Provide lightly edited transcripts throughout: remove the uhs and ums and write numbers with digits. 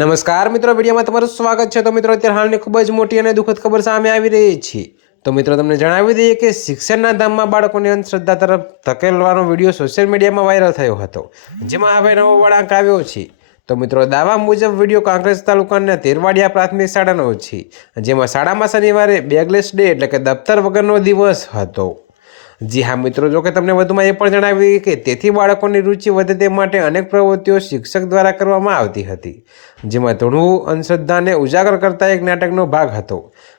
નમસ્કાર મિત્રો, વિડીયોમાં તમારું સ્વાગત છે। તો મિત્રો, અત્યારે હાલની ખૂબ જ મોટી અને દુઃખદ ખબર સામે આવી રહી છે। તો મિત્રો, તમને જણાવી દઈએ કે શિક્ષણના ધામમાં બાળકોની અંધશ્રદ્ધા તરફ ધકેલવાનો વિડીયો સોશિયલ મીડિયામાં વાયરલ થયો હતો, જેમાં હવે નવો વળાંક આવ્યો છે। તો મિત્રો, દાવા મુજબ વિડીયો કાંકરેજ તાલુકાના તેરવાડિયા પ્રાથમિક શાળાનો છે, જેમાં શાળામાં શનિવારે બેગલેસ ડે એટલે કે દફતર વગરનો દિવસ હતો। જી હા મિત્રો, જો કે તમને વધુમાં એ પણ જણાવી કે તેથી બાળકોની રુચિ વધે તે માટે અનેક પ્રવૃત્તિઓ શિક્ષક દ્વારા કરવામાં આવતી હતી, જેમાં ધૂણવું અંધશ્રદ્ધાને ઉજાગર કરતા એક નાટકનો ભાગ હતો।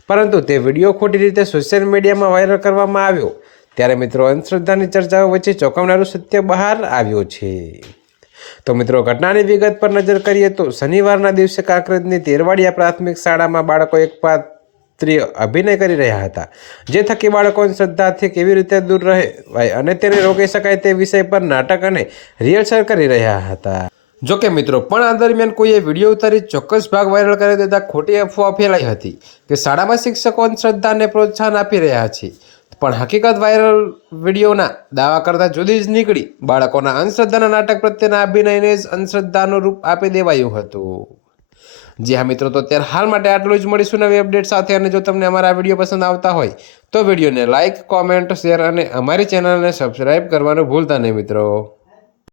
પરંતુ તે વિડીયો ખોટી રીતે સોશિયલ મીડિયામાં વાયરલ કરવામાં આવ્યો ત્યારે મિત્રો અંધશ્રદ્ધાની ચર્ચાઓ વચ્ચે ચોંકાવનારું સત્ય બહાર આવ્યું છે। તો મિત્રો, ઘટનાની વિગત પર નજર કરીએ તો શનિવારના દિવસે કાંકરેજની તેરવાડિયા પ્રાથમિક શાળામાં બાળકો એક અભિનય કરી રહ્યા હતા, જે થકી બાળકો અંધશ્રદ્ધાથી કેવી રીતે દૂર રહે અને તેને રોકી શકાય તે વિષય પર નાટક અને રિહર્સલ કરી રહ્યા હતા। જોકે મિત્રો, પણ આ દરમિયાન કોઈએ વિડીયો ઉતારી ચોક્કસ ભાગ વાયરલ કરી દેતા ખોટી અફવા ફેલાઈ હતી કે શાળામાં શિક્ષકો અંધશ્રદ્ધાને પ્રોત્સાહન આપી રહ્યા છે, પણ હકીકત વાયરલ વિડીયોના દાવા કરતાં જુદી જ નીકળી। બાળકોના અંધશ્રદ્ધાના નાટક પ્રત્યેના અભિનયને જ અંધશ્રદ્ધાનું રૂપ આપી દેવાયું હતું। જી હા મિત્રો, તો અત્યારે હાલ માટે આટલું જ। મળીશું નવી અપડેટ સાથે, અને જો તમને અમારા વિડીયો પસંદ આવતા હોય તો વિડીયોને લાઇક, કોમેન્ટ, શેર અને અમારી ચેનલને સબસ્ક્રાઈબ કરવાનું ભૂલતા નહીં મિત્રો।